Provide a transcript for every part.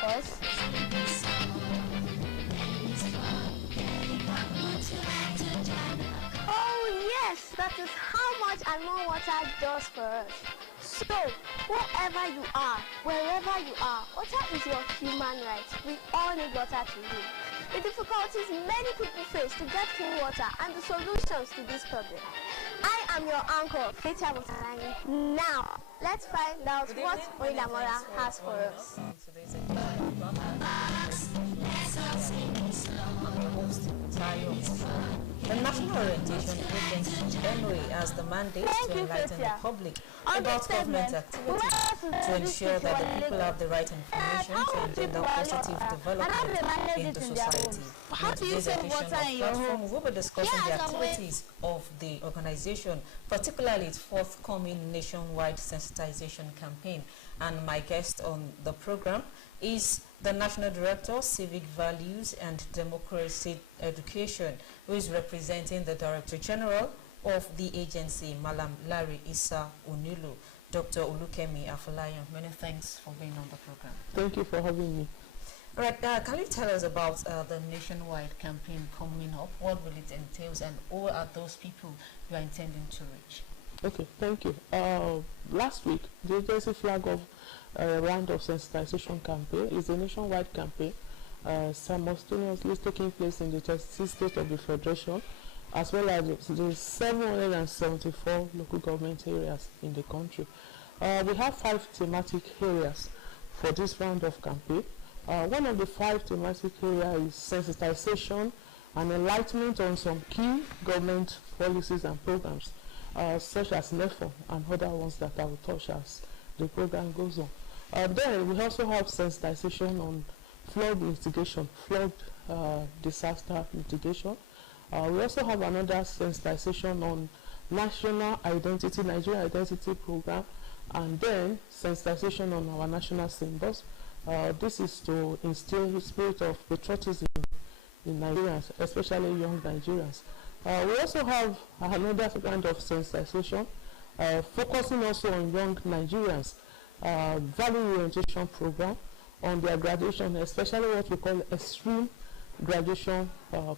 first? Oh yes, that is how much and more water does for us. So, wherever you are, wherever you are, water is your human right. We all need water to live. The difficulties many people face to get clean water and the solutions to this problem. I am your uncle, Faith Abutalani. Now, let's find out what Oilamora has for us. The National Orientation Agency (NOA) has the mandate to enlighten the public about government activities to ensure that the people have the right information to engender positive development in the society. How do you save water in your home? We will be discussing the activities of the organization, particularly its forthcoming nationwide sensitization campaign. And my guest on the program is the National Director, Civic Values and Democracy Education, who is representing the Director General of the agency, Malam Larry Issa Unilu, Dr. Olukemi Afolayan. Many thanks for being on the program. Thank you for having me. All right, can you tell us about the nationwide campaign coming up? What will it entail, and who are those people you are intending to reach? Okay, thank you. Last week, the agency flagged off a round of sensitization campaign. It's a nationwide campaign simultaneously taking place in the 36 states of the Federation, as well as the 774 local government areas in the country. We have 5 thematic areas for this round of campaign. One of the 5 thematic areas is sensitization and enlightenment on some key government policies and programs, such as NEFO and other ones that I will touch as the program goes on. Then we also have sensitization on flood mitigation, flood disaster mitigation. We also have another sensitization on national identity, Nigerian identity program, and then sensitization on our national symbols. This is to instill a spirit of patriotism in Nigerians, especially young Nigerians. We also have another kind of sensitization, focusing also on young Nigerians, value orientation program on their graduation, especially what we call extreme graduation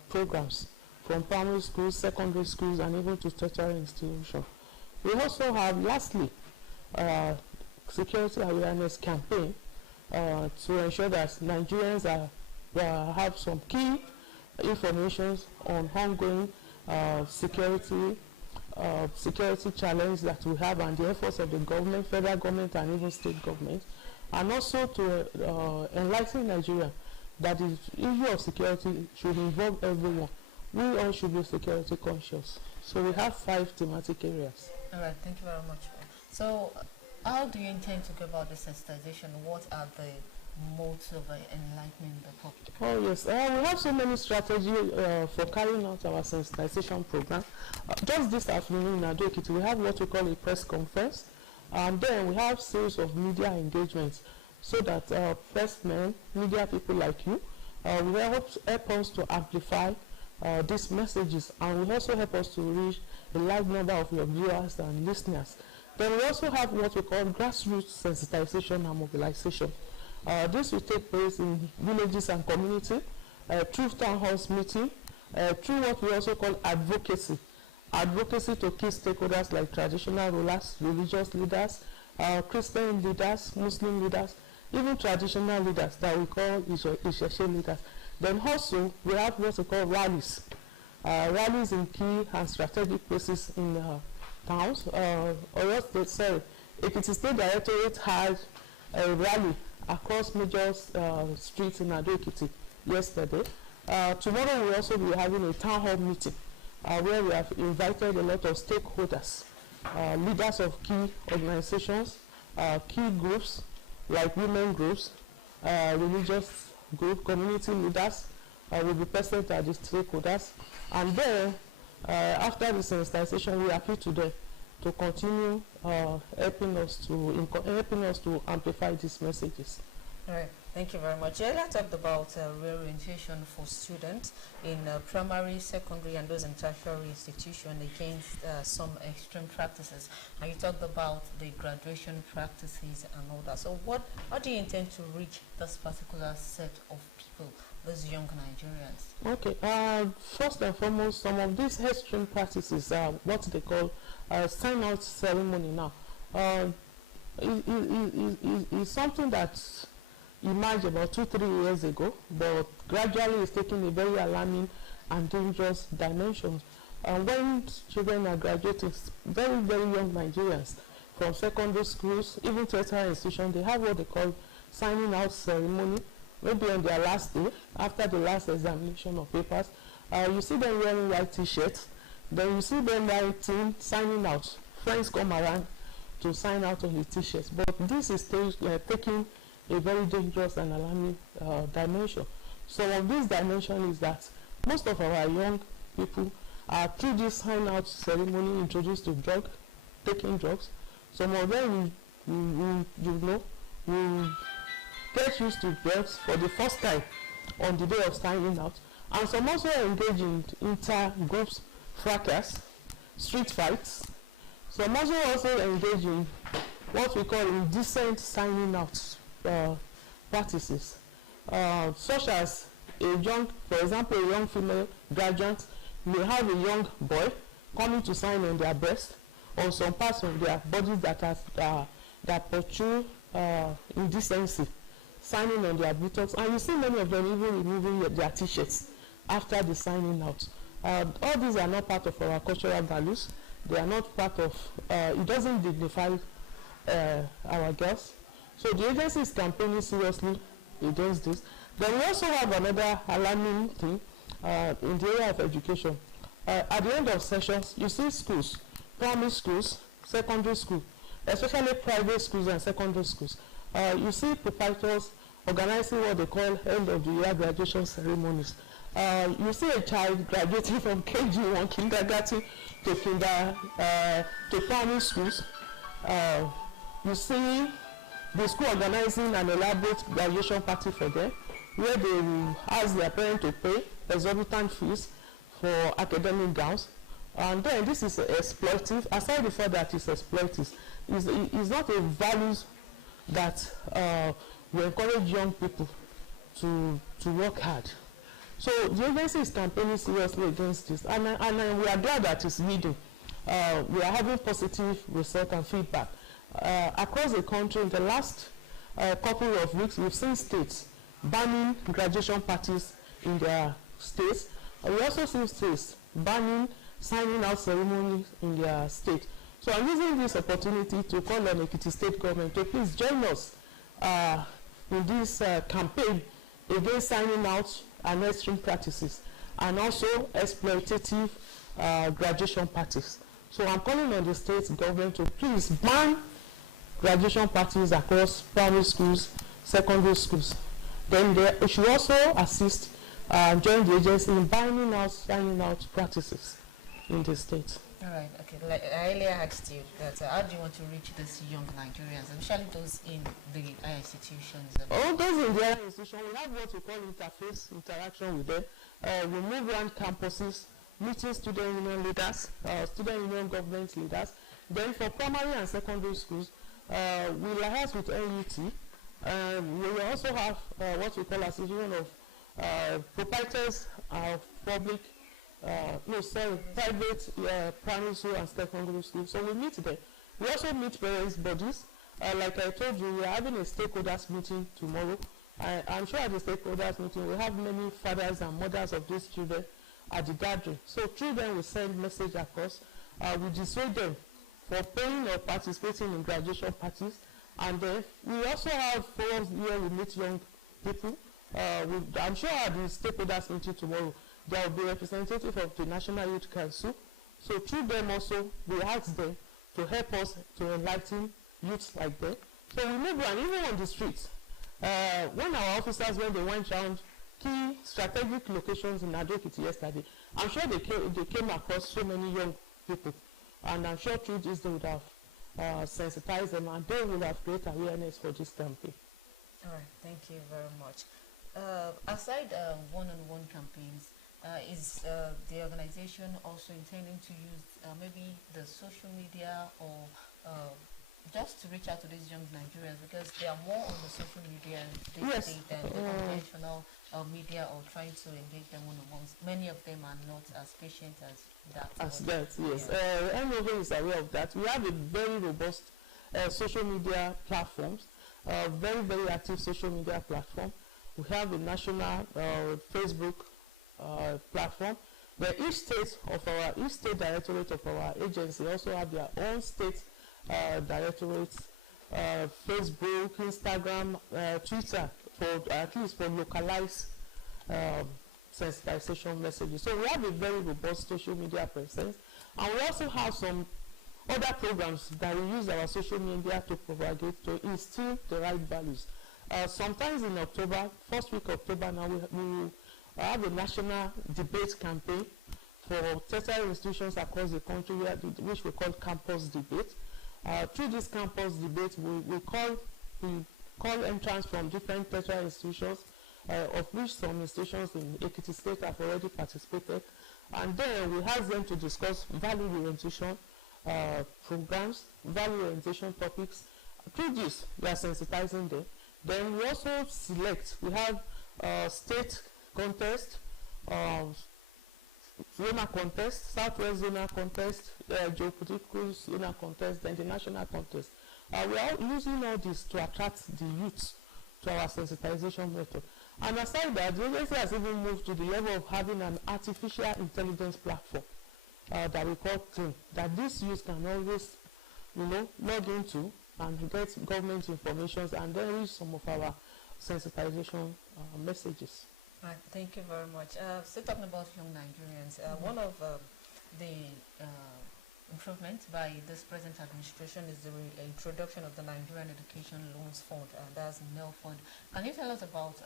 programs from primary schools, secondary schools, and even to tertiary institutions. We also have, lastly, security awareness campaign to ensure that Nigerians have some key information on ongoing security challenge that we have and the efforts of the government, federal government, and even state government, and also to enlighten Nigeria that the issue of security should involve everyone. We all should be security conscious. So we have 5 thematic areas. All right, thank you very much. So, how do you intend to go about the sensitization? What are the modes of enlightening the public? Oh yes, we have so many strategies for carrying out our sensitization program. Just this afternoon in Ado Ekiti, we have what we call a press conference, and then we have series of media engagements so that pressmen, media people like you, will help us to amplify these messages, and will also help us to reach a large number of your viewers and listeners. Then we also have what we call grassroots sensitization and mobilization. This will take place in villages and community, through town halls meeting, through what we also call advocacy. Advocacy to key stakeholders like traditional rulers, religious leaders, Christian leaders, Muslim leaders, even traditional leaders that we call Isheshe leaders. Then also we have what we call rallies. Rallies in key and strategic places in towns. Ekiti State Directorate had a rally across major streets in Ado Ekiti yesterday. Tomorrow we'll also be having a town hall meeting where we have invited a lot of stakeholders, leaders of key organizations, key groups like women groups, religious group, community leaders will be present at the stakeholders. And then after the sensitization, we appeal to them to continue helping us to amplify these messages. All right, thank you very much. Earlier talked about reorientation for students in primary, secondary, and those in tertiary institutions against some extreme practices. And you talked about the graduation practices and all that. So how do you intend to reach this particular set of people, those young Nigerians? Okay, first and foremost, some of these extreme practices are what they call sign-out ceremony now. Is something that emerged about 2-3 years ago, but gradually is taking a very alarming and dangerous dimension. When children are graduating, very, very young Nigerians from secondary schools, even tertiary institutions, they have what they call signing out ceremony, maybe on their last day, after the last examination of papers. You see them wearing white t-shirts, then you see them writing, signing out. Friends come around to sign out on the t-shirts, but this is taking a very dangerous and alarming dimension. So of this dimension is that most of our young people are through this sign out ceremony introduced to taking drugs. Some of them will get used to drugs for the first time on the day of signing out, and some also engage in inter-groups fracas, street fights. Some also engage in what we call indecent signing out practices, such as for example, a young female graduate may have a young boy coming to sign on their breast or some parts of their bodies that portray indecency, signing on their buttocks, and you see many of them even removing their t-shirts after the signing out. All these are not part of our cultural values. They are not part of, it doesn't dignify our girls. So the agency is campaigning seriously against this. Then we also have another alarming thing in the area of education. At the end of sessions, you see schools, primary schools, secondary school, especially private schools and secondary schools. You see proprietors organizing what they call end of the year graduation ceremonies. You see a child graduating from KG1 kindergarten to primary schools. You see the school organizing an elaborate graduation party for them, where they will ask their parents to pay exorbitant fees for academic gowns. And then this is exploitative. Aside the fact that it's exploitative, it's not a values that we encourage young people to work hard. So the agency is campaigning seriously against this, and we are glad that it's leading. We are having positive result and feedback. Across the country, in the last couple of weeks, we've seen states banning graduation parties in their states. We also see states banning signing out ceremonies in their state. So I'm using this opportunity to call on Ekiti State government to please join us in this campaign against signing out and extreme practices, and also exploitative graduation parties. So I'm calling on the state government to please ban graduation parties across primary schools, secondary schools. Then they should also assist join the agency in banning out signing out practices in the state. All right, okay. Like I earlier asked you that how do you want to reach these young Nigerians, especially those in the higher institutions? Those in the higher institutions, we have what we call interface interaction with them. We move around campuses, meeting student union leaders, student union government leaders. Then for primary and secondary schools, we liaise with NUT. We will also have what we call association of proprietors of public private primary school and secondary school. So we meet there. We also meet parents' bodies. Like I told you, we are having a stakeholders meeting tomorrow. I'm sure at the stakeholders meeting, we have many fathers and mothers of these children at the gathering. So through them, we send message across. We dissuade them for paying or participating in graduation parties. And then we also have forums where we meet young people. I'm sure at the stakeholders meeting tomorrow, there will be representative of the National Youth Council. So through them also, we ask them to help us to enlighten youths like them. So we move on, even on the streets. When our officers, when they went around key strategic locations in Ado Ekiti yesterday, I'm sure they came across so many young people. And I'm sure through this they would have sensitized them, and they would have created awareness for this campaign. All right, thank you very much. Aside one-on-one campaigns, is the organization also intending to use maybe the social media or uh, just to reach out to these young Nigerians, because they are more on the social media Yes. day than the conventional media or trying to engage them one-on-ones. Many of them are not as patient as that. As that, yes. Yeah. MOV is aware of that. We have a very robust social media platforms, very, very active social media platform. We have a national Facebook platform. But each state directorate of our agency also have their own state directorates, Facebook, Instagram, Twitter, for at least for localized um, sensitization messages. So we have a very robust social media presence, and we also have some other programs that we use our social media to propagate, to instill the right values. Sometimes in October, first week of October now, we have a national debate campaign for tertiary institutions across the country, which we call campus debate. Through this campus debate, we call entrants from different tertiary institutions, of which some institutions in Ekiti State have already participated. And then we ask them to discuss value orientation programs, value orientation topics. Through this, we are sensitizing them. Then we also select, we have state contest, zonal contest, Southwest zonal contest, geopolitical zonal contest, then the national contest. We are using all this to attract the youth to our sensitization method. And aside that, the agency has even moved to the level of having an artificial intelligence platform that we call TIM, that this youth can always, log into and get government information and then reach some of our sensitization messages. Right, thank you very much. Still talking about young Nigerians, one of the improvements by this present administration is the introduction of the Nigerian Education Loans Fund, and that's NEL Fund. Can you tell us about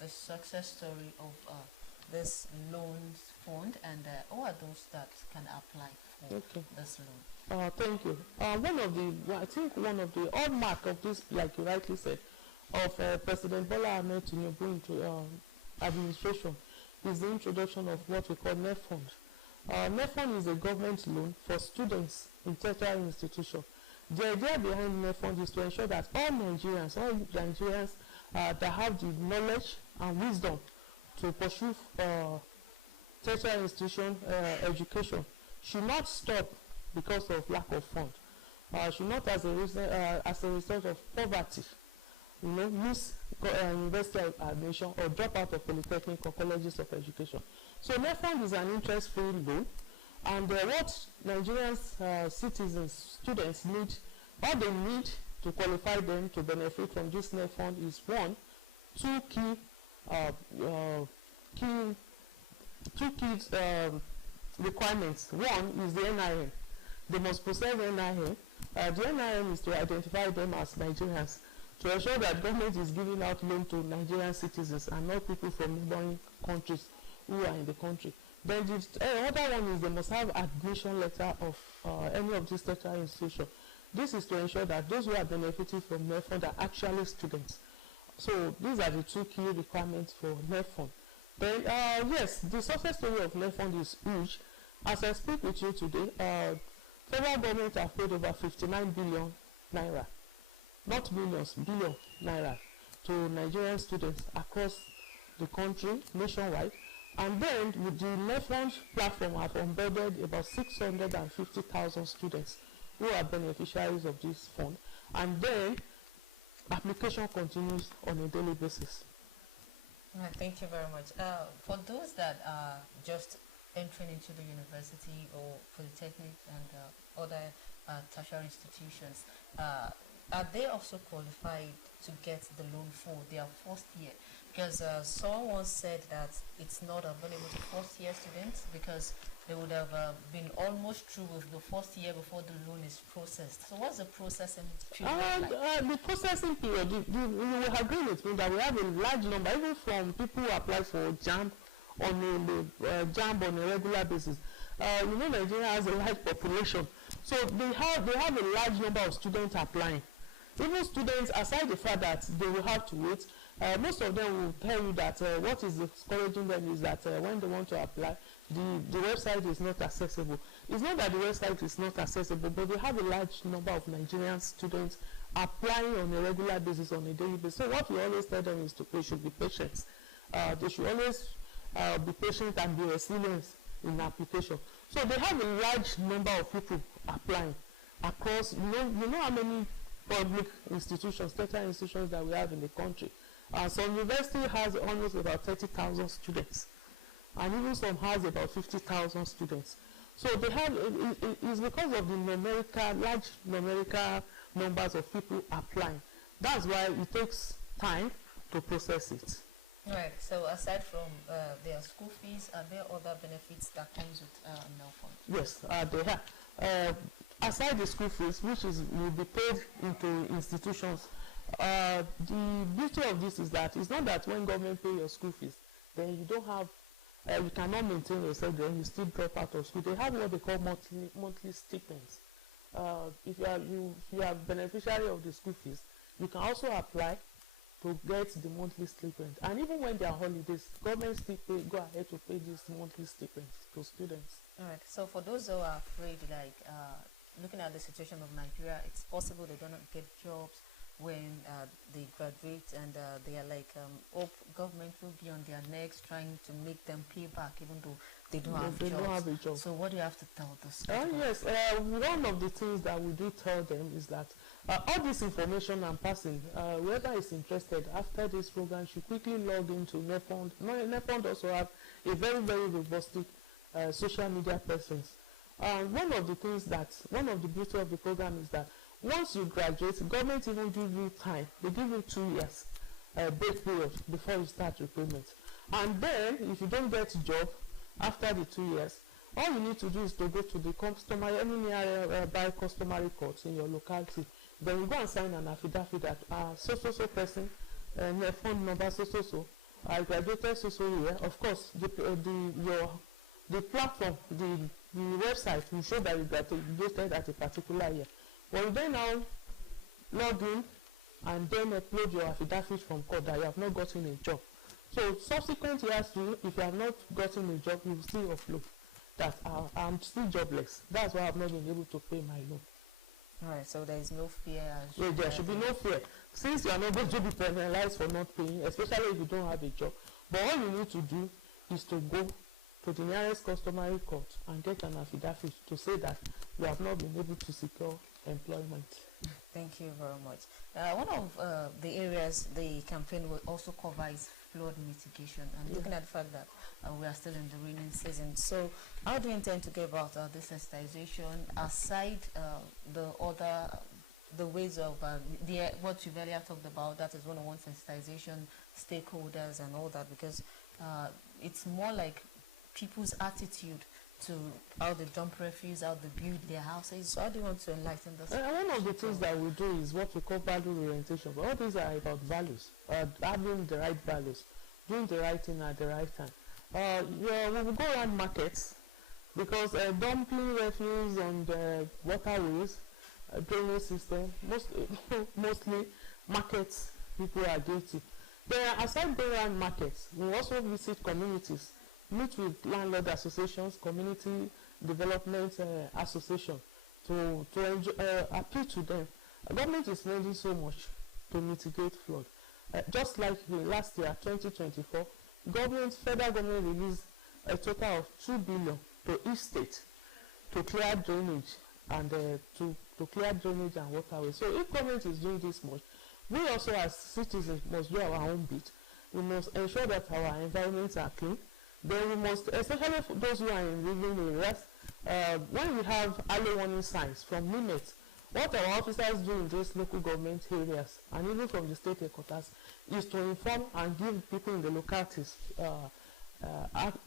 the success story of this loans fund, and who are those that can apply for this loan? Thank you. I think one of the hallmark of this, like you rightly said, of President Bola Ahmed Tinubu administration is the introduction of what we call NEL Fund. NEL Fund is a government loan for students in tertiary institutions. The idea behind NEL Fund is to ensure that all Nigerians that have the knowledge and wisdom to pursue tertiary institution education should not stop because of lack of funds. Should not as a result of poverty, miss university admission or drop out of polytechnic or colleges of education. So NEL Fund is an interest-free loan, and what Nigerians, citizens, students need, all they need to qualify them to benefit from this NEL Fund is two key requirements. One is the NIN. They must possess NIN. The NIN is to identify them as Nigerians, to ensure that government is giving out loan to Nigerian citizens and not people from neighboring countries who are in the country. Then the other one is they must have admission letter of any of these tertiary institutions. This is to ensure that those who are benefiting from NEL Fund are actually students. So these are the two key requirements for NEL Fund. Then yes, the success story of NEL Fund is huge. As I speak with you today, federal government have paid over 59 billion naira, not millions, billion naira, to Nigerian students across the country, nationwide. And then with the NEL Fund platform have onboarded about 650,000 students who are beneficiaries of this fund. And then application continues on a daily basis. All right, thank you very much. For those that are just entering into the university or polytechnic and other tertiary institutions, are they also qualified to get the loan for their first year? Because someone said that it's not available to first year students because they would have been almost through with the first year before the loan is processed. So what's the processing period like? The processing period, you will agree with me that we have a large number, even from people who apply for JAMB on a regular basis. Nigeria has a large population, so they have a large number of students applying. Even students, aside the fact that they will have to wait, most of them will tell you that what is discouraging them is that when they want to apply, the website is not accessible. It's not that the website is not accessible, but they have a large number of Nigerian students applying on a regular basis, on a daily basis. So what we always tell them is they should be patient. They should always be patient and be resilient in application. So they have a large number of people applying across, you know how many public institutions, tertiary institutions that we have in the country. Some university has almost about 30,000 students, and even some has about 50,000 students. So they have, it's because of the large numerical numbers of people applying. That's why it takes time to process it. Right. So aside from their school fees, are there other benefits that comes with NELFund? Yes, they have. Aside the school fees, which will be paid into institutions, the beauty of this is that it's not that when government pay your school fees, then you don't have, you cannot maintain yourself, then you still drop out of school. They have what they call monthly stipends. If you are beneficiary of the school fees, you can also apply to get the monthly stipend. And even when there are holidays, government still go ahead to pay these monthly stipends to students. All right. So for those who are afraid, like looking at the situation of Nigeria, it's possible they don't get jobs when they graduate, and they are like, hope government will be on their necks trying to make them pay back, even though they don't have a job. So what do you have to tell this? Yes, one of the things that we do tell them is that all this information I'm passing, whoever is interested after this program should quickly log into NELFund. NELFund also have a very, very robust social media presence. One of the beauty of the program is that once you graduate, the government even give you time. They give you 2 years break period before you start repayment. And then, if you don't get a job after the 2 years, all you need to do is to go to the any nearby customary courts in your locality. Then you go and sign an affidavit that so person, phone number so. I graduated so year. Of course, the platform, the website will show that you graduated at a particular year. Well, you then now log in and then upload your affidavit from court that you have not gotten a job. So subsequent years to, if you have not gotten a job, you will still upload that I'm still jobless. That's why I have not been able to pay my loan. Right, so there is no fear. There should be no fear. Since you are not going to be penalized for not paying, especially if you don't have a job. But all you need to do is to go to the nearest customary court and get an affidavit to say that you have not been able to secure employment. Thank you very much. One of the areas the campaign will also cover is flood mitigation, and looking at the fact that we are still in the rainy season. So how do you intend to go about this sensitization aside the ways of what you've earlier talked about, that is one-on-one sensitization, stakeholders and all that, because it's more like people's attitude to how they dump refuse, how they build their houses. So how do you want to enlighten this? One of the things that we do is what we call value orientation. But all these are about values, having the right values, doing the right thing at the right time. We will go around markets, because dumping refuse on the waterways, drainage system, mostly markets people are guilty. Then aside going around markets, we also visit communities, meet with landlord associations, community development association to appeal to them. The government is spending so much to mitigate flood. Just like last year, 2024, federal government released a total of 2 billion to each state to clear drainage and to clear drainage and waterways. So if government is doing this much, we also as citizens must do our own bit. We must ensure that our environments are clean. Then we must, especially for those who are in living areas, when we have early warning signs from NIMET, what our officers do in those local government areas and even from the state headquarters is to inform and give people in the localities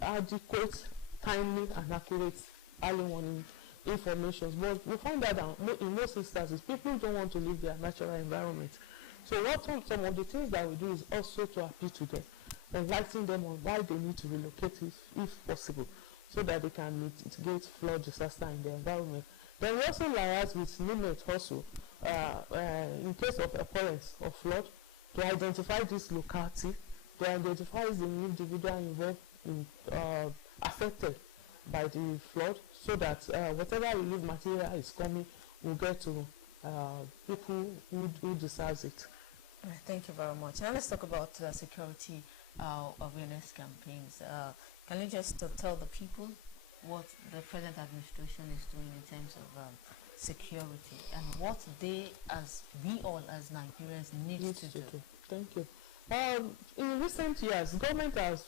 adequate, timely and accurate early warning information. But we find that in most instances, people don't want to leave their natural environment. So some of the things that we do is also to appeal to them, enlightening them on why they need to relocate if possible, so that they can mitigate flood disaster in their environment. Then we also liaise with NIMET also in case of occurrence of flood, to identify this locality, to identify the individual involved in affected by the flood, so that whatever relief material is coming will get to people who deserves it. Right, thank you very much. Now let's talk about security awareness campaigns. Can you just tell the people what the present administration is doing in terms of security and what they, as we all as Nigerians, need to do? Thank you. In recent years, government has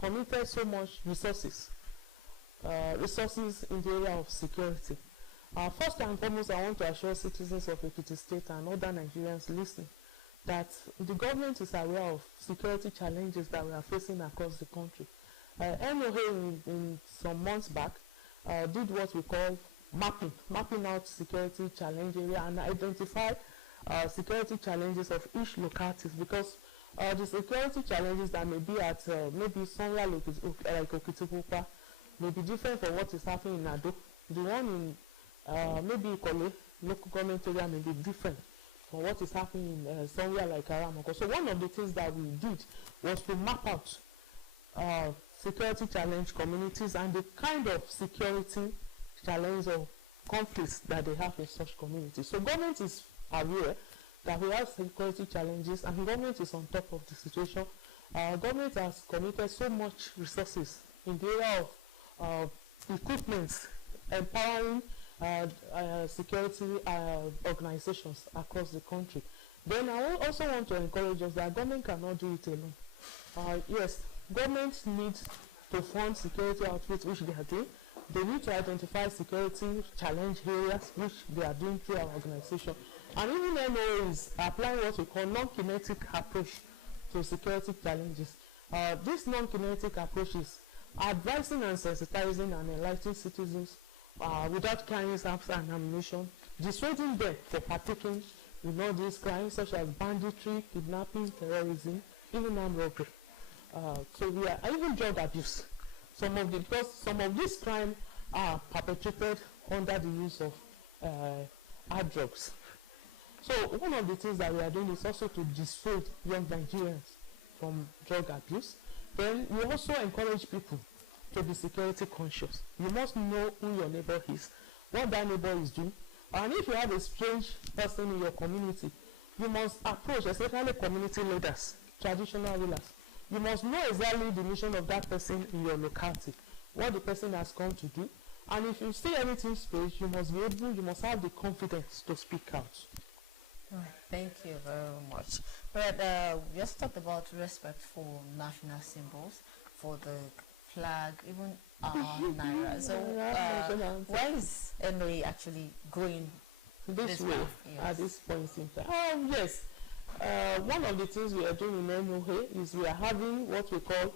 committed so much resources in the area of security. First and foremost, I want to assure citizens of Ekiti State and other Nigerians listening that the government is aware of security challenges that we are facing across the country. NOA in some months back did what we call mapping out security challenge area and identify security challenges of each localities, because the security challenges that may be at maybe somewhere like Okitipupa may be different from what is happening in Ado. The one in maybe Ikole local government area may be different from what is happening in somewhere like Aramoko. So one of the things that we did was to map out security challenge communities and the kind of security challenge or conflicts that they have in such communities. So government is aware that we have security challenges and government is on top of the situation. Government has committed so much resources in the area of equipment, empowering security organizations across the country. Then I also want to encourage us that government cannot do it alone. Yes, government needs to fund security outreach, which they are doing. They need to identify security challenge areas, which they are doing through our organization. And even NOA is applying what we call non-kinetic approach to security challenges. This non-kinetic approach is advising and sensitizing and enlightening citizens without carrying arms and ammunition, dissuading them from partaking in all these crimes such as banditry, kidnapping, terrorism, even armed robbery. So we are even drug abuse. Because some of these crimes are perpetrated under the use of hard drugs. So one of the things that we are doing is also to dissuade young Nigerians from drug abuse. Then we also encourage people to be security conscious. You must know who your neighbor is, what that neighbor is doing. And if you have a strange person in your community, you must approach, especially community leaders, traditional rulers. You must know exactly the mission of that person in your locality, what the person has come to do. And if you see anything strange, you must have the confidence to speak out. Right, thank you very much. But we just talked about respect for national symbols, for the flag, even Naira. So why is NOA actually going this way at this point in time? Yes. One of the things we are doing in NOA is we are having what we call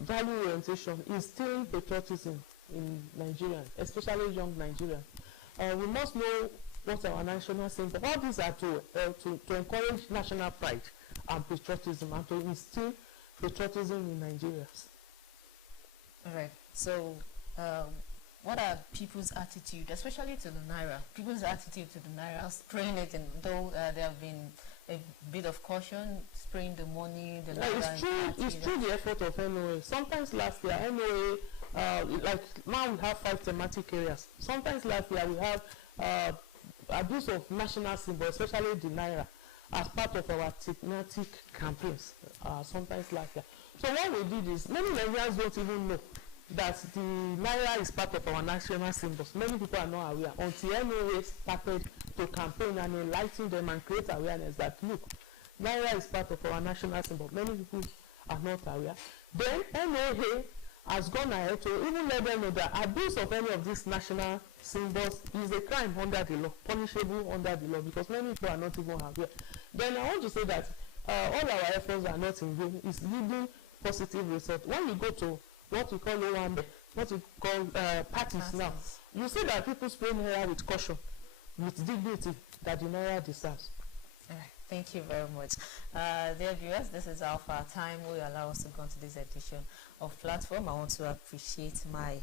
value orientation, instilling patriotism in Nigerians, especially young Nigerians. We must know what our national symbol. All these are to encourage national pride and patriotism and to instill patriotism in Nigerians. All right. So, what are people's attitude, especially to the Naira? People's attitude to the Naira, spraying it, and though there have been a bit of caution, spraying the money, the Naira. It's true the effort of NOA. Sometimes last year, NOA, like now we have 5 thematic areas. Sometimes last year we have abuse of national symbols, especially the Naira, as part of our thematic campaigns. Sometimes last year. So what we did is, many Nigerians don't even know that the Naira is part of our national symbols. Many people are not aware until NOA started to campaign and enlighten them and create awareness that, look, Naira is part of our national symbol. Many people are not aware. Then NOA has gone ahead to even let them know that abuse of any of these national symbols is a crime under the law, punishable under the law, because many people are not even aware. Then I want to say that all our efforts are not in vain. It's yielding positive results. When we go to what we call Owambe, what we call parties now, you see that people spray Naira with caution, with dignity that the Naira deserves. All right. Thank you very much. Dear viewers, this is our time. We allow us to go into this edition of Platform. I want to appreciate my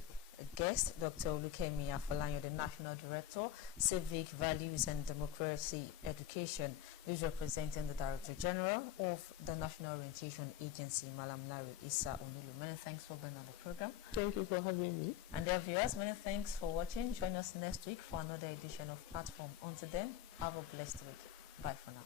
guest, Dr. Olukemi Afolayan, the National Director, Civic Values and Democracy Education, who is representing the Director General of the National Orientation Agency, Malam Larry Issa Onilu. Many thanks for being on the program. Thank you for having me. And dear viewers, many thanks for watching. Join us next week for another edition of Platform. Until then, have a blessed week. Bye for now.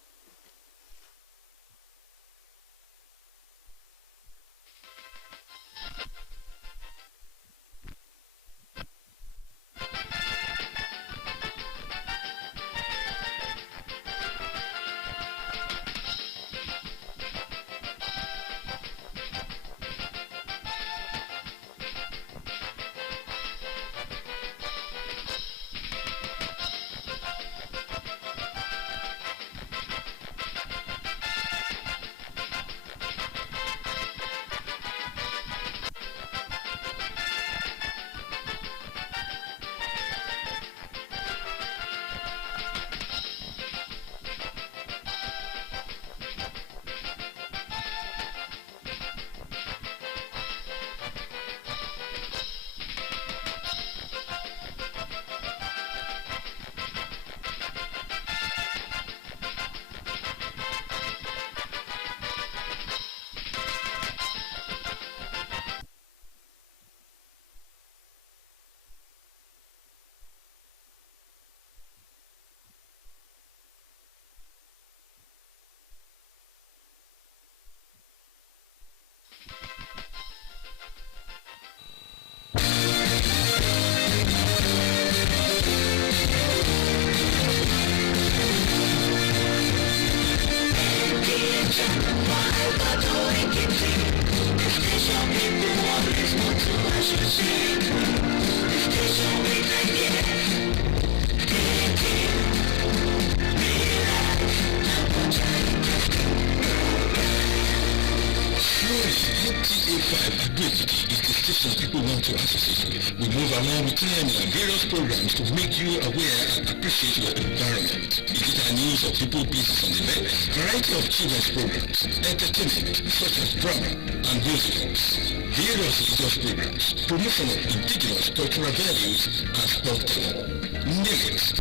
Nta Ado Ekiti is the station people want to associate with. We move along with time and various programs to make you aware and appreciate your environment. Digital news of people, places and events, variety of children's programs, entertainment such as drama and musicals, various religious programs, promotion of indigenous cultural values and sport. Name it.